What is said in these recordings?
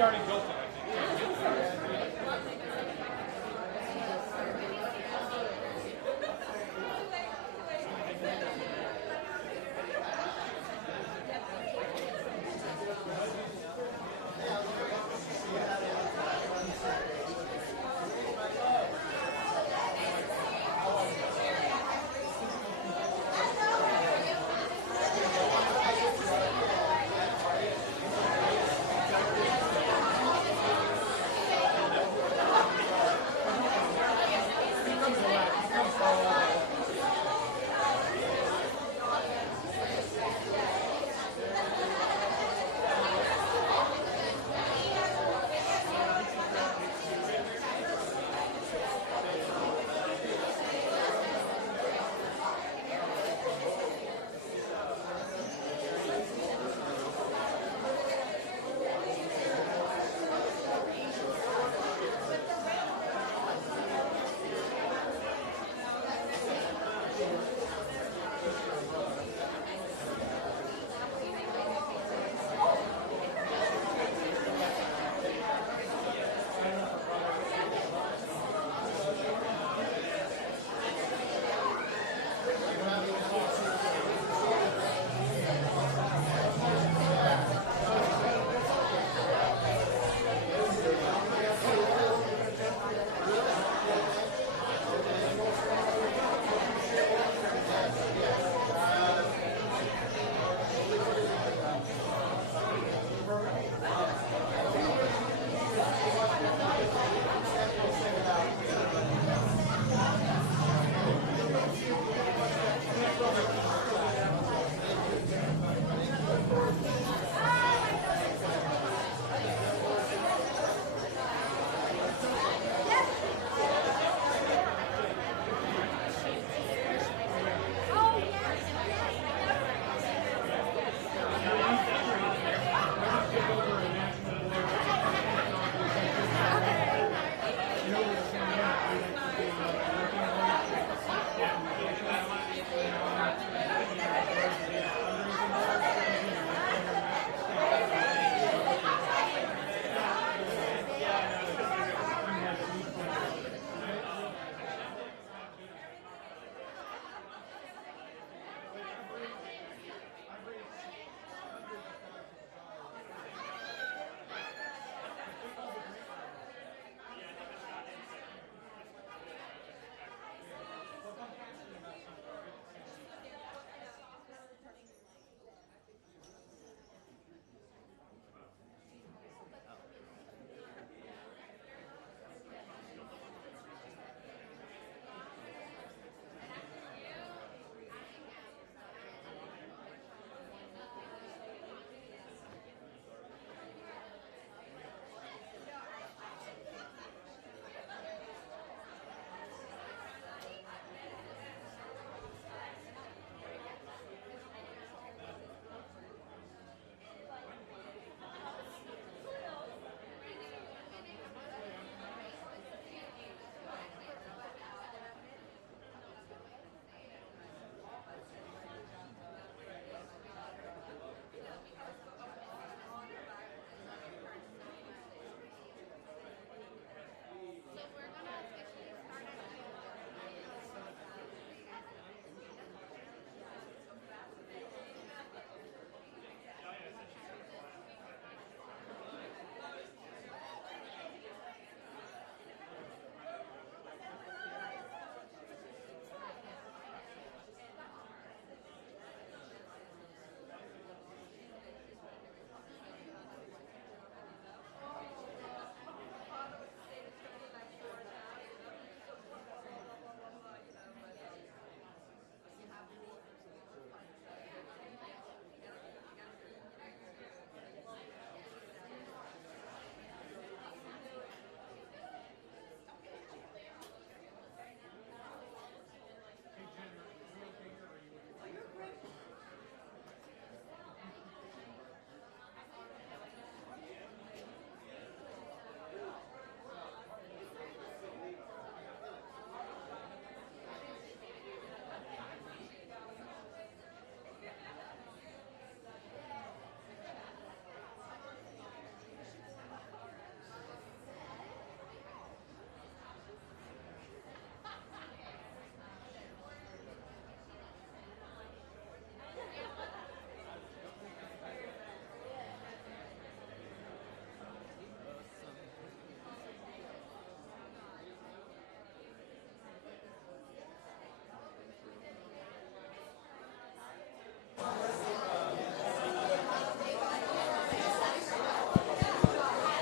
already built it, I think.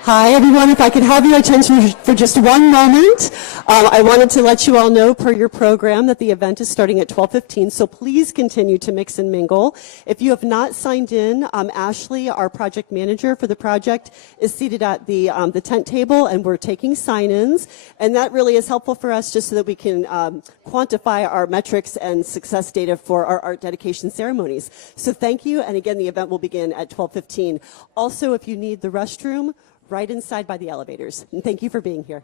Hi, everyone. If I could have your attention for just one moment. I wanted to let you all know, per your program, that the event is starting at 12:15, so please continue to mix and mingle. If you have not signed in, Ashley, our project manager for the project, is seated at the tent table, and we're taking sign-ins, and that really is helpful for us just so that we can quantify our metrics and success data for our art dedication ceremonies. So thank you, and again, the event will begin at 12:15. Also, if you need the restroom, right inside by the elevators. And thank you for being here.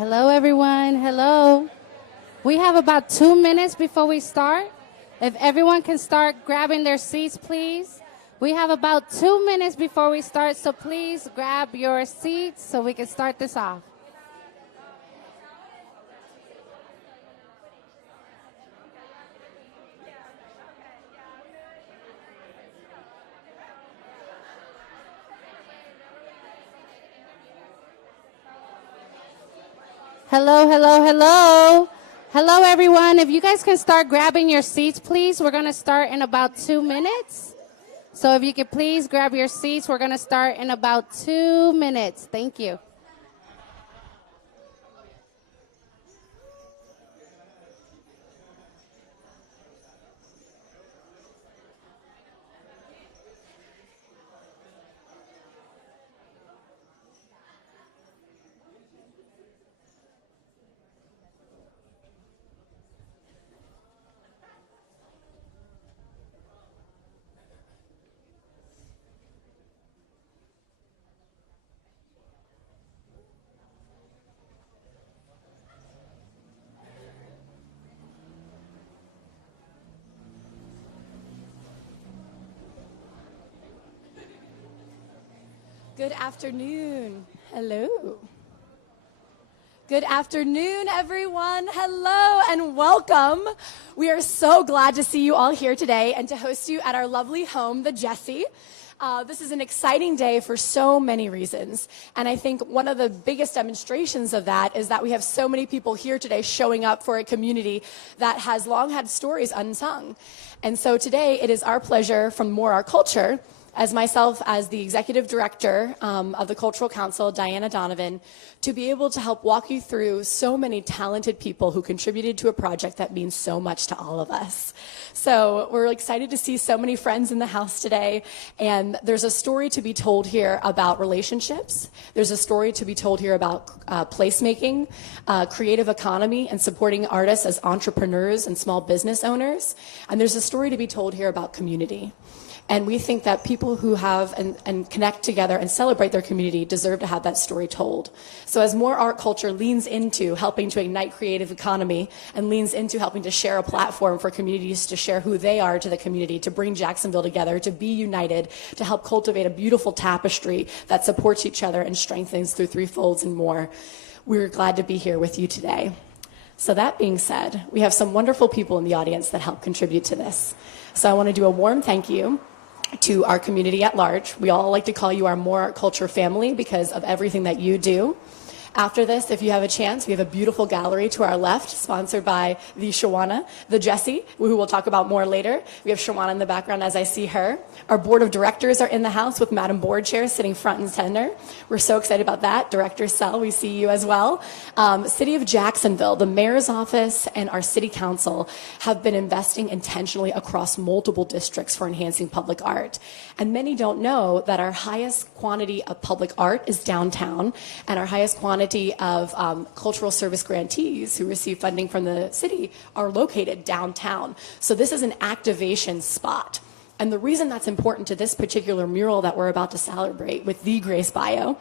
Hello, everyone. Hello. We have about 2 minutes before we start. If everyone can start grabbing their seats, please. We have about 2 minutes before we start, so please grab your seats so we can start this off. Hello, hello, hello. Hello, everyone. If you guys can start grabbing your seats, please. We're going to start in about 2 minutes. So if you could please grab your seats, we're going to start in about 2 minutes. Thank you. Good afternoon. Hello. Good afternoon, everyone. Hello and welcome. We are so glad to see you all here today and to host you at our lovely home, the Jessie. This is an exciting day for so many reasons. And I think one of the biggest demonstrations of that is that we have so many people here today showing up for a community that has long had stories unsung. And so today it is our pleasure from Mural Culture, as myself as the executive director of the Cultural Council, Diana Donovan, to be able to help walk you through so many talented people who contributed to a project that means so much to all of us. So we're excited to see so many friends in the house today, and there's a story to be told here about relationships. There's a story to be told here about placemaking, creative economy, and supporting artists as entrepreneurs and small business owners. And there's a story to be told here about community. And we think that people who have and connect together and celebrate their community deserve to have that story told. So as more art culture leans into helping to ignite creative economy and leans into helping to share a platform for communities to share who they are to the community, to bring Jacksonville together, to be united, to help cultivate a beautiful tapestry that supports each other and strengthens through three folds and more, we're glad to be here with you today. So that being said, we have some wonderful people in the audience that help contribute to this. So I want to do a warm thank you to our community at large. We all like to call you our More Art Culture family because of everything that you do. After this, if you have a chance, we have a beautiful gallery to our left, sponsored by the Shawana, the Jessie, who we'll talk about more later. We have Shawana in the background as I see her. Our board of directors are in the house with Madam Board Chair sitting front and center. We're so excited about that. Director Sell, we see you as well. City of Jacksonville, the mayor's office, and our city council have been investing intentionally across multiple districts for enhancing public art. And many don't know that our highest quantity of public art is downtown, and our highest quantity of cultural service grantees who receive funding from the city are located downtown. So this is an activation spot. And the reason that's important to this particular mural that we're about to celebrate with the Grace Bio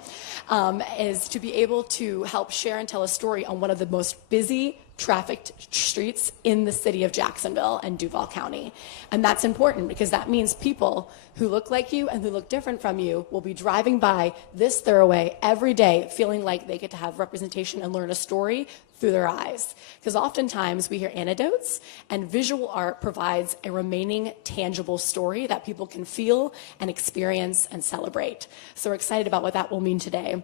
is to be able to help share and tell a story on one of the most busy trafficked streets in the city of Jacksonville and Duval County. And that's important because that means people who look like you and who look different from you will be driving by this thoroughway every day feeling like they get to have representation and learn a story through their eyes. Because oftentimes we hear anecdotes, and visual art provides a remaining tangible story that people can feel and experience and celebrate. So we're excited about what that will mean today.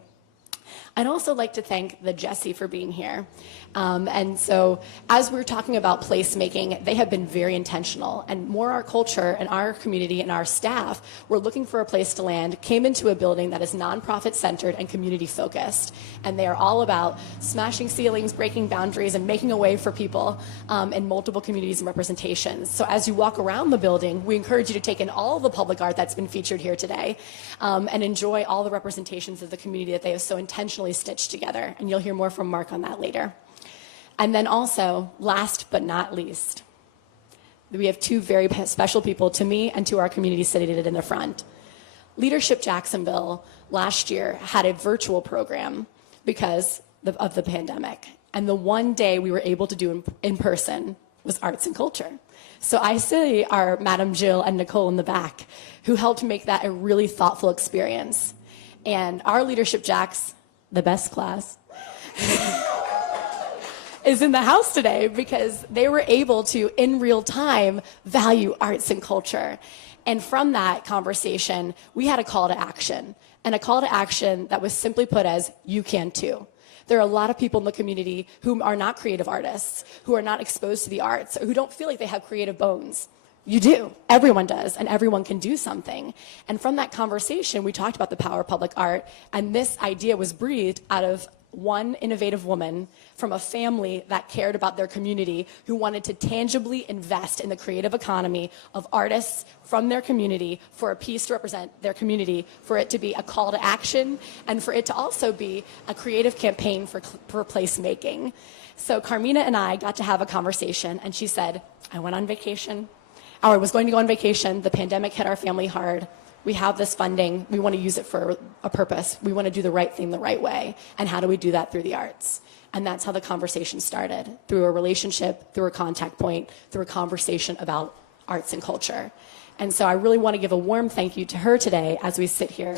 I'd also like to thank the Jessie for being here. And so as we're talking about placemaking, they have been very intentional. And More Art Culture and our community and our staff were looking for a place to land, came into a building that is nonprofit centered and community focused. And they are all about smashing ceilings, breaking boundaries, and making a way for people in multiple communities and representations. So as you walk around the building, we encourage you to take in all the public art that's been featured here today and enjoy all the representations of the community that they have so intentionally stitched together. And you'll hear more from Mark on that later. And then also, last but not least, we have two very special people to me and to our community sitting in the front. Leadership Jacksonville last year had a virtual program because of the pandemic. And the one day we were able to do in person was arts and culture. So I see our Madam Jill and Nicole in the back who helped make that a really thoughtful experience. And our leadership jacks, the best class, is in the house today because they were able to, in real time, value arts and culture. And from that conversation, we had a call to action. And a call to action that was simply put as, you can too. There are a lot of people in the community who are not creative artists, who are not exposed to the arts, or who don't feel like they have creative bones. You do. Everyone does, and everyone can do something. And from that conversation, we talked about the power of public art, and this idea was breathed out of one innovative woman from a family that cared about their community, who wanted to tangibly invest in the creative economy of artists from their community for a piece to represent their community, for it to be a call to action, and for it to also be a creative campaign for placemaking. So Carmina and I got to have a conversation, and she said, I went on vacation, or I was going to go on vacation, the pandemic hit our family hard. We have this funding, we want to use it for a purpose. We want to do the right thing the right way. And how do we do that? Through the arts. And that's how the conversation started, through a relationship, through a contact point, through a conversation about arts and culture. And so I really want to give a warm thank you to her today as we sit here,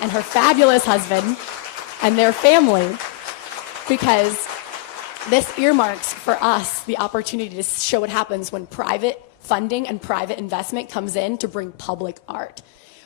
and her fabulous husband and their family, because this earmarks for us the opportunity to show what happens when private funding and private investment comes in to bring public art.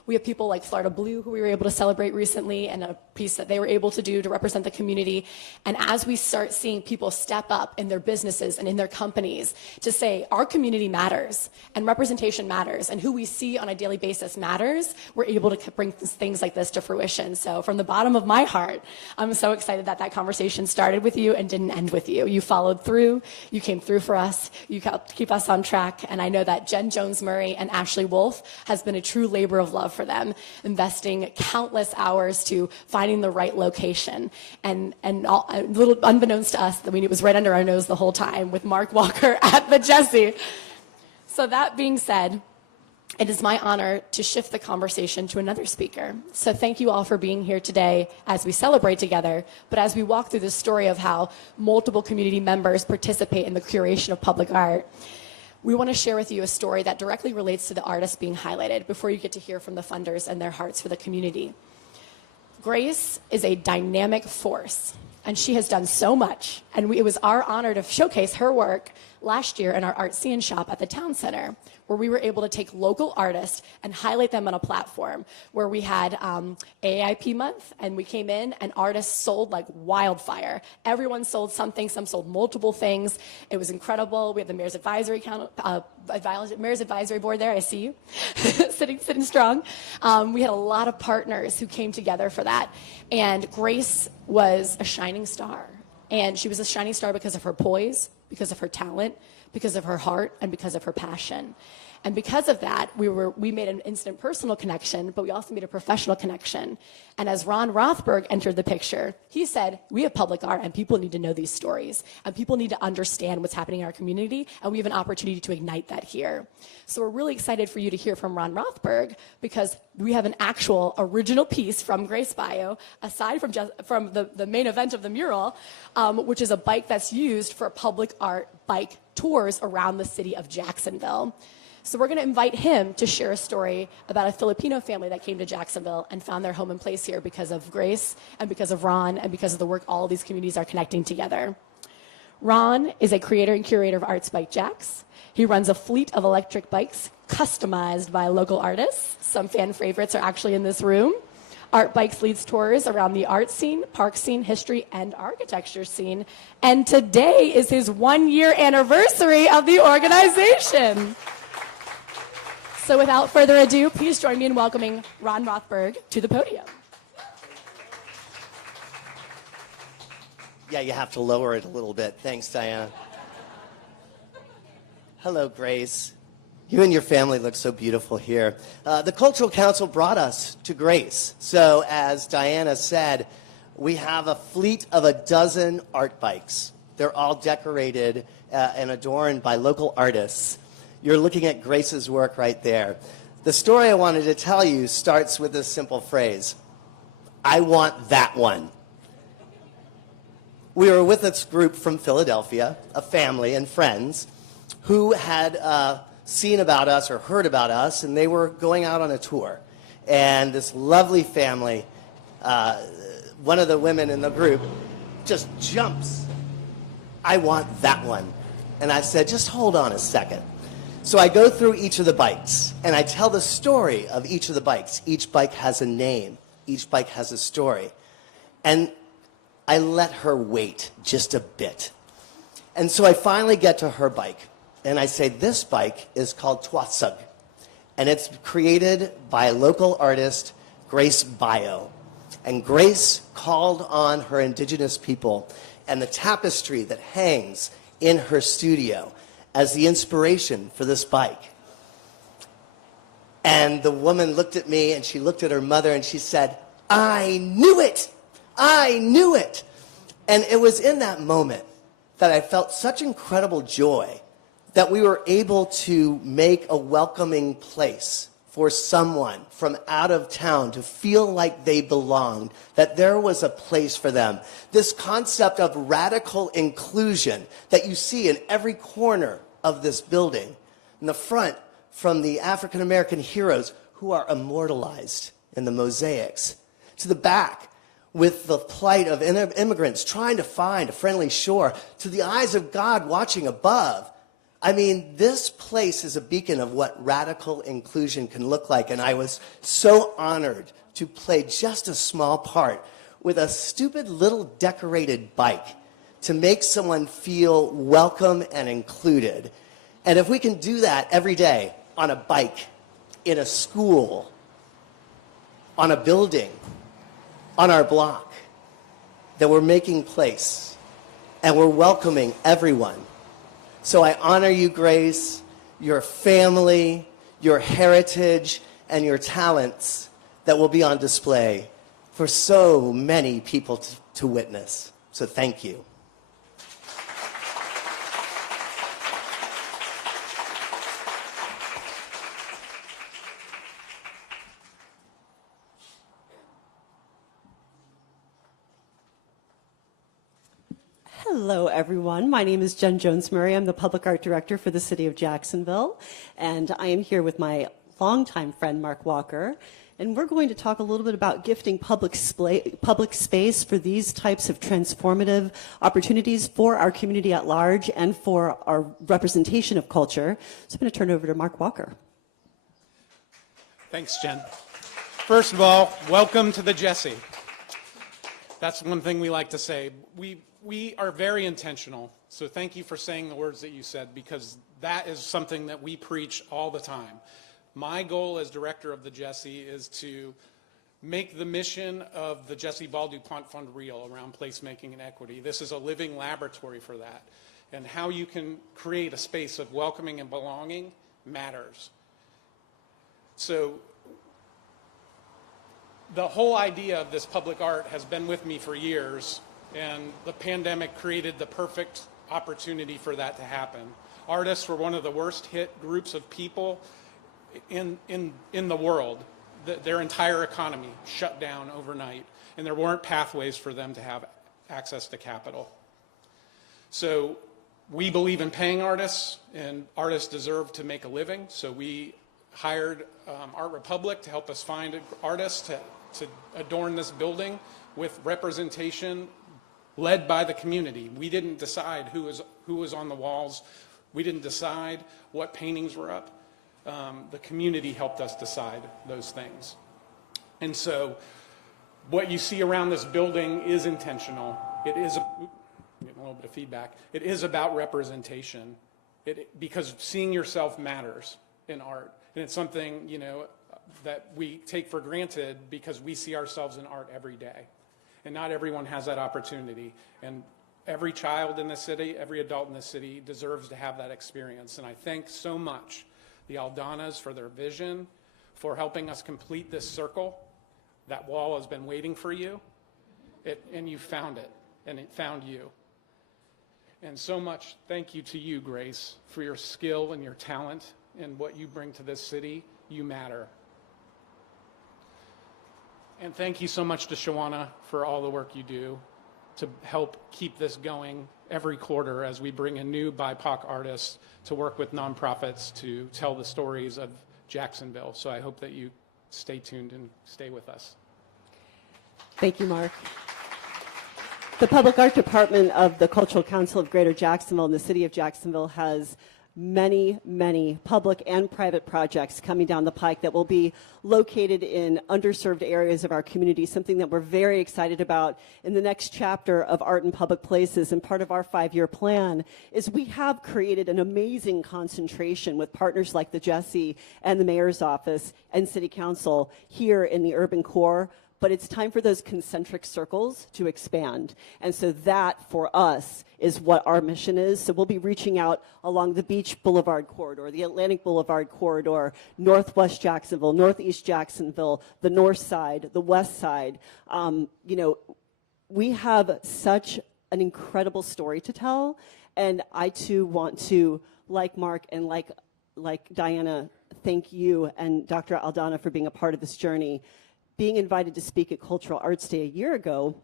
We have people like Florida Blue, who we were able to celebrate recently, and a piece that they were able to do to represent the community. And as we start seeing people step up in their businesses and in their companies to say, our community matters, and representation matters, and who we see on a daily basis matters, we're able to bring things like this to fruition. So from the bottom of my heart, I'm so excited that that conversation started with you and didn't end with you. You followed through, you came through for us, you helped keep us on track, and I know that Jen Jones-Murray and Ashley Wolf has been a true labor of love for them, investing countless hours to finding the right location. And all, a little unbeknownst to us, I mean, it was right under our nose the whole time with Mark Walker at the Jessie. So that being said, it is my honor to shift the conversation to another speaker. So thank you all for being here today as we celebrate together, but as we walk through the story of how multiple community members participate in the curation of public art. We want to share with you a story that directly relates to the artists being highlighted before you get to hear from the funders and their hearts for the community. Grace is a dynamic force, and she has done so much, and it was our honor to showcase her work last year in our Art Scene Shop at the Town Center, where we were able to take local artists and highlight them on a platform where we had AIP month, and we came in and artists sold like wildfire. Everyone sold something, some sold multiple things. It was incredible. We had the Mayor's Advisory Mayor's Advisory Board there, I see you, sitting strong. We had a lot of partners who came together for that. And Grace was a shining star. And she was a shining star because of her poise, because of her talent, because of her heart, and because of her passion. And because of that, we made an instant personal connection, but we also made a professional connection. And as Ron Rothberg entered the picture, he said, we have public art, and people need to know these stories, and people need to understand what's happening in our community, and we have an opportunity to ignite that here. So we're really excited for you to hear from Ron Rothberg, because we have an actual original piece from Grace Bio, aside from the main event of the mural, which is a bike that's used for public art bike tours around the city of Jacksonville. So we're going to invite him to share a story about a Filipino family that came to Jacksonville and found their home and place here because of Grace and because of Ron and because of the work all of these communities are connecting together. Ron is a creator and curator of Arts Bike Jacks. He runs a fleet of electric bikes customized by local artists. Some fan favorites are actually in this room. Art Bikes leads tours around the art scene, park scene, history, and architecture scene. And today is his 1-year anniversary of the organization. So without further ado, please join me in welcoming Ron Rothberg to the podium. Yeah, you have to lower it a little bit. Thanks, Diana. Hello, Grace. You and your family look so beautiful here. The Cultural Council brought us to Grace. So as Diana said, we have a fleet of 12 art bikes. They're all decorated and adorned by local artists. You're looking at Grace's work right there. The story I wanted to tell you starts with this simple phrase: I want that one. we were with this group from Philadelphia, a family and friends, who had seen about us or heard about us, and they were going out on a tour. And this lovely family, one of the women in the group just jumps. I want that one. And I said, just hold on a second. So I go through each of the bikes, and I tell the story of each of the bikes. Each bike has a name. Each bike has a story. And I let her wait just a bit. And so I finally get to her bike, and I say, this bike is called Tuasug, and it's created by a local artist, Grace Bio. And Grace called on her indigenous people and the tapestry that hangs in her studio as the inspiration for this bike. And the woman looked at me, and she looked at her mother, and she said, I knew it! I knew it! And it was in that moment that I felt such incredible joy that we were able to make a welcoming place for someone from out of town to feel like they belonged, that there was a place for them. This concept of radical inclusion that you see in every corner of this building. In the front, from the African American heroes who are immortalized in the mosaics, to the back, with the plight of immigrants trying to find a friendly shore, to the eyes of God watching above. I mean, this place is a beacon of what radical inclusion can look like, and I was so honored to play just a small part with a stupid little decorated bike to make someone feel welcome and included. And if we can do that every day on a bike, in a school, on a building, on our block, that we're making place and we're welcoming everyone. So I honor you, Grace, your family, your heritage, and your talents that will be on display for so many people to witness. So thank you. Hello, everyone. My name is Jen Jones-Murray. I'm the Public Art Director for the City of Jacksonville, and I am here with my longtime friend, Mark Walker, and we're going to talk a little bit about gifting public space for these types of transformative opportunities for our community at large and for our representation of culture. So I'm going to turn it over to Mark Walker. Thanks, Jen. First of all, welcome to the Jessie. That's one thing we like to say. We are very intentional, so thank you for saying the words that you said, because that is something that we preach all the time. My goal as director of the Jessie is to make the mission of the Jessie Ball DuPont Fund real around placemaking and equity. This is a living laboratory for that. And how you can create a space of welcoming and belonging matters. So the whole idea of this public art has been with me for years, and the pandemic created the perfect opportunity for that to happen. Artists were one of the worst hit groups of people in the world. Their entire economy shut down overnight, and there weren't pathways for them to have access to capital. So we believe in paying artists, and artists deserve to make a living. So we hired Art Republic to help us find artists to adorn this building with representation led by the community. We didn't decide who was on the walls. We didn't decide what paintings were up. The community helped us decide those things. And so what you see around this building is intentional. It is, getting a little bit of feedback. It is about representation, because seeing yourself matters in art. And it's something, that we take for granted because we see ourselves in art every day. And not everyone has that opportunity. And every child in this city, every adult in this city deserves to have that experience. And I thank so much the Aldanas for their vision, for helping us complete this circle. That wall has been waiting for you, and you found it, and it found you. And so much thank you to you, Grace, for your skill and your talent and what you bring to this city. You matter. And thank you so much to Shawana for all the work you do. to help keep this going every quarter as we bring in new BIPOC artists to work with nonprofits to tell the stories of Jacksonville. So I hope that you stay tuned and stay with us. Thank you, Mark. The Public Art Department of the Cultural Council of Greater Jacksonville and the City of Jacksonville has many, many public and private projects coming down the pike that will be located in underserved areas of our community, something that we're very excited about in the next chapter of Art in Public Places. And part of our 5-year plan is we have created an amazing concentration with partners like the Jesse and the Mayor's Office and City Council here in the urban core. But it's time for those concentric circles to expand. And so that, for us, is what our mission is. So we'll be reaching out along the Beach Boulevard corridor, the Atlantic Boulevard corridor, Northwest Jacksonville, Northeast Jacksonville, the North Side, the West Side. We have such an incredible story to tell. And I, too, want to, like Mark and like Diana, thank you and Dr. Aldana for being a part of this journey. Being invited to speak at Cultural Arts Day a year ago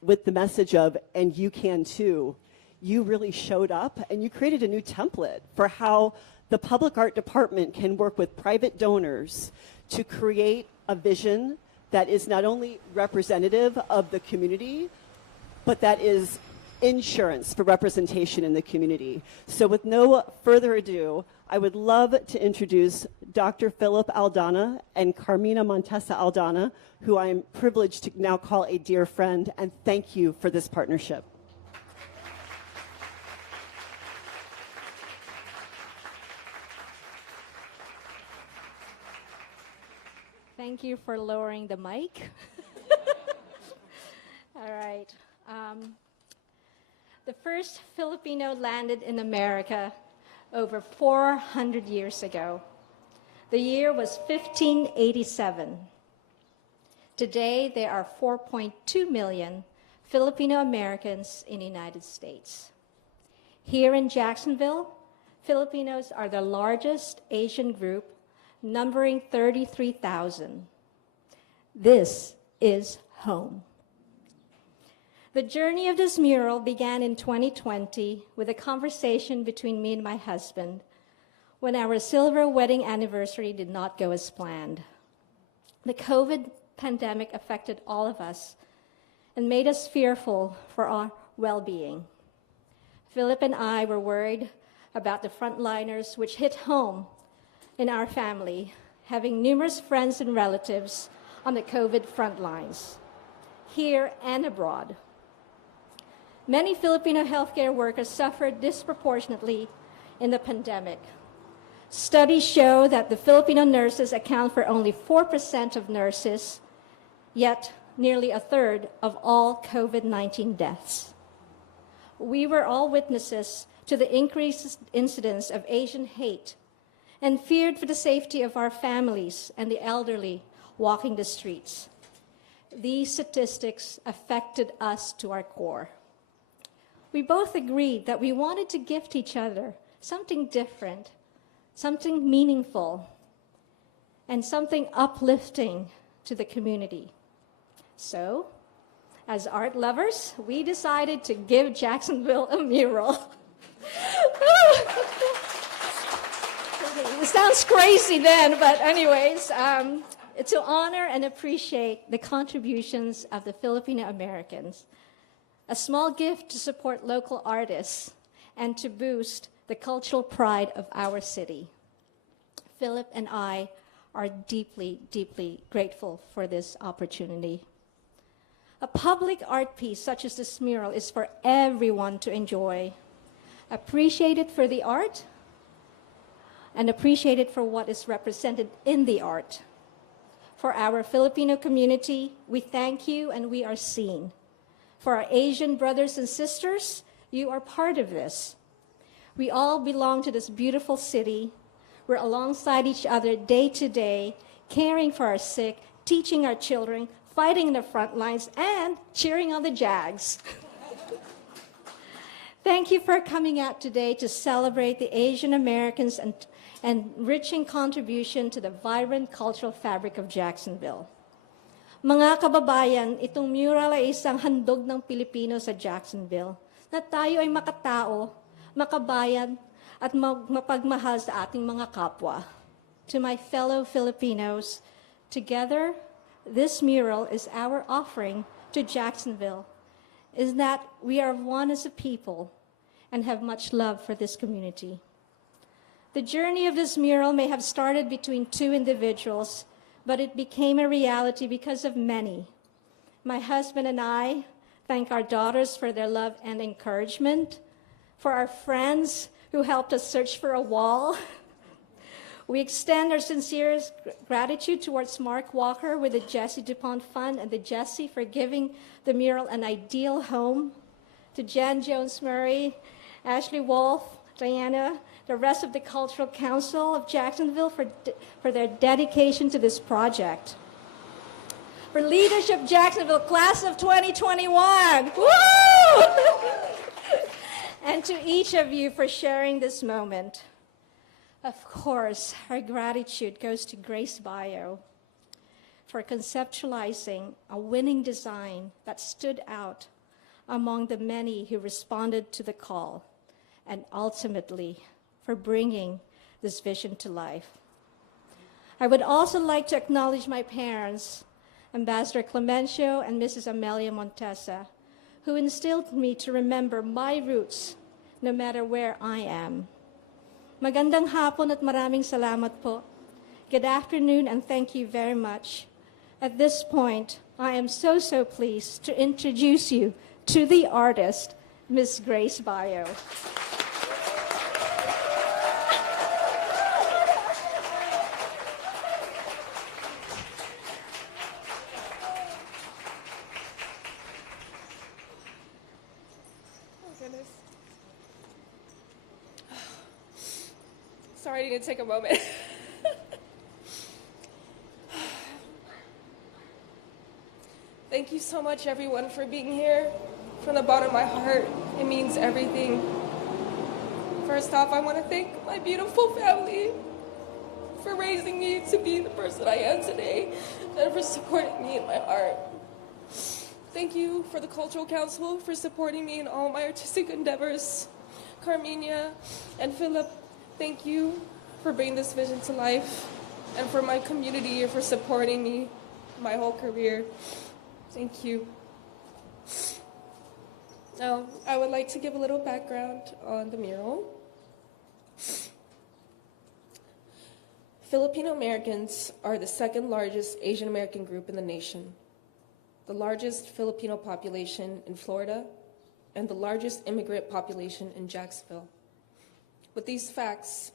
with the message of, and you can too, you really showed up and you created a new template for how the Public Art Department can work with private donors to create a vision that is not only representative of the community, but that is insurance for representation in the community. So with no further ado, I would love to introduce Dr. Philip Aldana and Carmina Montesa Aldana, who I am privileged to now call a dear friend, and thank you for this partnership. Thank you for lowering the mic. All right. The first Filipino landed in America over 400 years ago. The year was 1587. Today, there are 4.2 million Filipino Americans in the United States. Here in Jacksonville, Filipinos are the largest Asian group, numbering 33,000. This is home. The journey of this mural began in 2020 with a conversation between me and my husband when our silver wedding anniversary did not go as planned. The COVID pandemic affected all of us and made us fearful for our well-being. Philip and I were worried about the frontliners, which hit home in our family, having numerous friends and relatives on the COVID front lines, here and abroad. Many Filipino healthcare workers suffered disproportionately in the pandemic. Studies show that the Filipino nurses account for only 4% of nurses, yet nearly a third of all COVID-19 deaths. We were all witnesses to the increased incidence of Asian hate and feared for the safety of our families and the elderly walking the streets. These statistics affected us to our core. We both agreed that we wanted to gift each other something different, something meaningful, and something uplifting to the community. So, as art lovers, we decided to give Jacksonville a mural. It sounds crazy then, but anyways, to honor and appreciate the contributions of the Filipino Americans, a small gift to support local artists, and to boost the cultural pride of our city. Philip and I are deeply, deeply grateful for this opportunity. A public art piece such as this mural is for everyone to enjoy. Appreciate it for the art, and appreciate it for what is represented in the art. For our Filipino community, we thank you and we are seen. For our Asian brothers and sisters, you are part of this. We all belong to this beautiful city. We're alongside each other day to day, caring for our sick, teaching our children, fighting in the front lines, and cheering on the Jags. Thank you for coming out today to celebrate the Asian Americans and enriching contribution to the vibrant cultural fabric of Jacksonville. Mga kababayan, itong mural ay isang handog ng Pilipino sa Jacksonville na tayo ay makatao, makabayan, at mapagmahal sa ating mga kapwa. To my fellow Filipinos, together, this mural is our offering to Jacksonville, is that we are one as a people and have much love for this community. The journey of this mural may have started between two individuals, but it became a reality because of many. My husband and I thank our daughters for their love and encouragement, for our friends who helped us search for a wall. We extend our sincerest gratitude towards Mark Walker with the Jessie DuPont Fund and the Jessie for giving the mural an ideal home, to Jan Jones-Murray, Ashley Wolf, Diana, the rest of the Cultural Council of Jacksonville for their dedication to this project. For Leadership Jacksonville, Class of 2021, woo! And to each of you for sharing this moment. Of course, our gratitude goes to Grace Bio for conceptualizing a winning design that stood out among the many who responded to the call, and ultimately for bringing this vision to life. I would also like to acknowledge my parents, Ambassador Clemencio and Mrs. Amelia Montesa, who instilled me to remember my roots no matter where I am. Magandang hapon at maraming salamat po. Good afternoon and thank you very much. At this point, I am so pleased to introduce you to the artist, Miss Grace Bio. Sorry, I need to take a moment. Thank you so much, everyone, for being here. From the bottom of my heart, it means everything. First off, I want to thank my beautiful family for raising me to be the person I am today and for supporting me in my art. Thank you for the Cultural Council for supporting me in all my artistic endeavors. Carmenia and Philip, thank you for bringing this vision to life, and for my community for supporting me my whole career. Thank you. Now, I would like to give a little background on the mural. Filipino Americans are the second largest Asian American group in the nation, the largest Filipino population in Florida, and the largest immigrant population in Jacksonville. With these facts,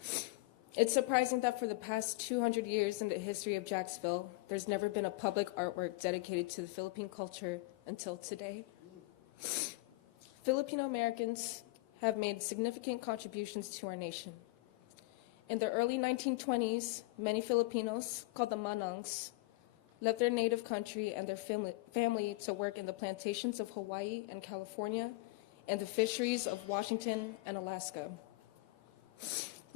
it's surprising that for the past 200 years in the history of Jacksonville, there's never been a public artwork dedicated to the Philippine culture until today. Filipino Americans have made significant contributions to our nation. In the early 1920s, many Filipinos, called the Manangs, left their native country and their family to work in the plantations of Hawaii and California and the fisheries of Washington and Alaska.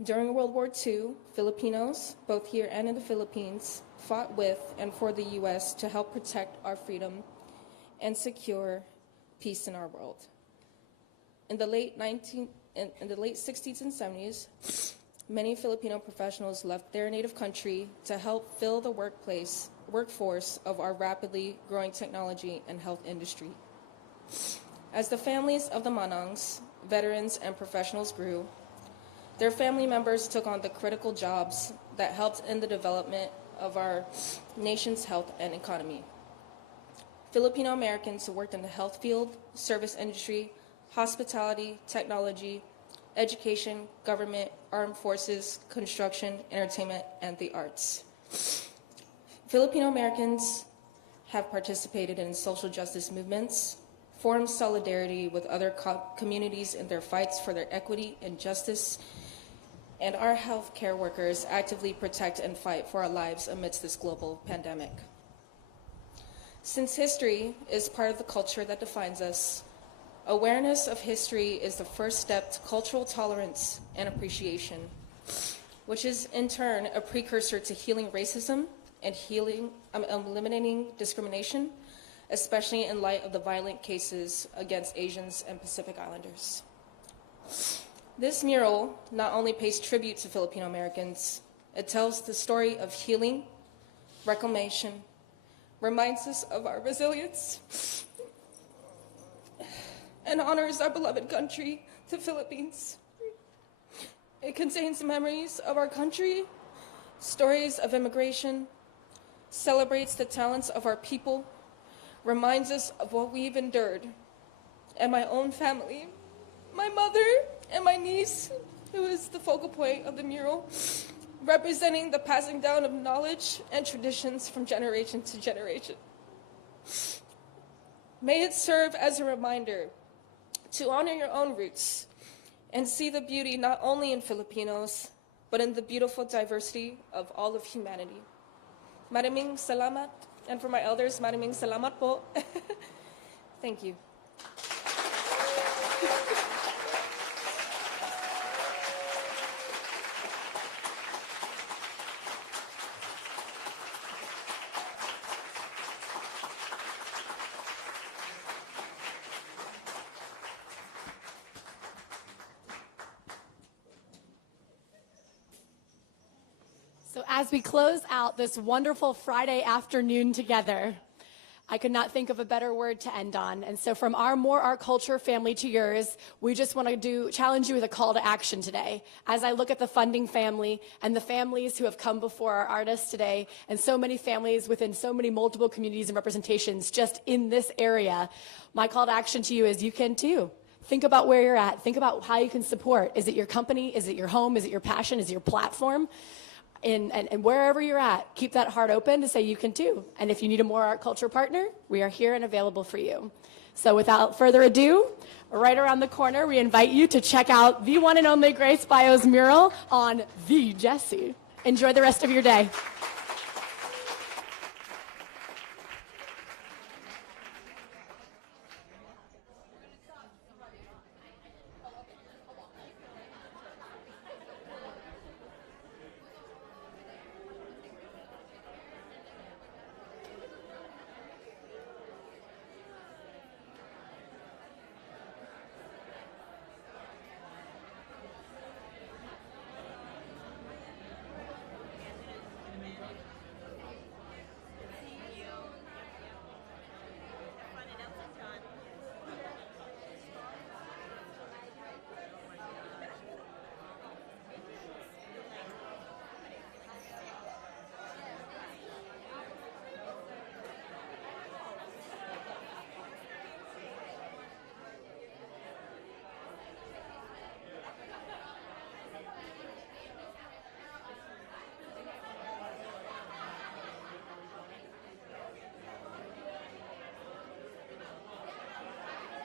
During World War II, Filipinos, both here and in the Philippines, fought with and for the U.S. to help protect our freedom and secure peace in our world. In the late 60s and 70s, many Filipino professionals left their native country to help fill the workforce of our rapidly growing technology and health industry. As the families of the Manangs, veterans, and professionals grew, their family members took on the critical jobs that helped in the development of our nation's health and economy. Filipino Americans who worked in the health field, service industry, hospitality, technology, education, government, armed forces, construction, entertainment, and the arts. Filipino Americans have participated in social justice movements, formed solidarity with other communities in their fights for their equity and justice, and our healthcare workers actively protect and fight for our lives amidst this global pandemic. Since history is part of the culture that defines us, awareness of history is the first step to cultural tolerance and appreciation, which is in turn a precursor to healing racism and eliminating discrimination, especially in light of the violent cases against Asians and Pacific Islanders. This mural not only pays tribute to Filipino Americans, it tells the story of healing, reclamation, reminds us of our resilience, and honors our beloved country, the Philippines. It contains memories of our country, stories of immigration, celebrates the talents of our people, reminds us of what we've endured, and my own family, my mother and my niece, who is the focal point of the mural, representing the passing down of knowledge and traditions from generation to generation. May it serve as a reminder to honor your own roots and see the beauty not only in Filipinos, but in the beautiful diversity of all of humanity. Maraming salamat, and for my elders, maraming salamat po. Thank you. So as we close out this wonderful Friday afternoon together, I could not think of a better word to end on. And so from our More Art Culture family to yours, we just want to challenge you with a call to action today. As I look at the funding family and the families who have come before our artists today, and so many families within so many multiple communities and representations just in this area, my call to action to you is you can too. Think about where you're at. Think about how you can support. Is it your company? Is it your home? Is it your passion? Is it your platform? And wherever you're at, keep that heart open to say you can too. And if you need a More Art Culture partner, we are here and available for you. So without further ado, right around the corner, we invite you to check out the one and only Grace Bio's mural on The Jessie. Enjoy the rest of your day.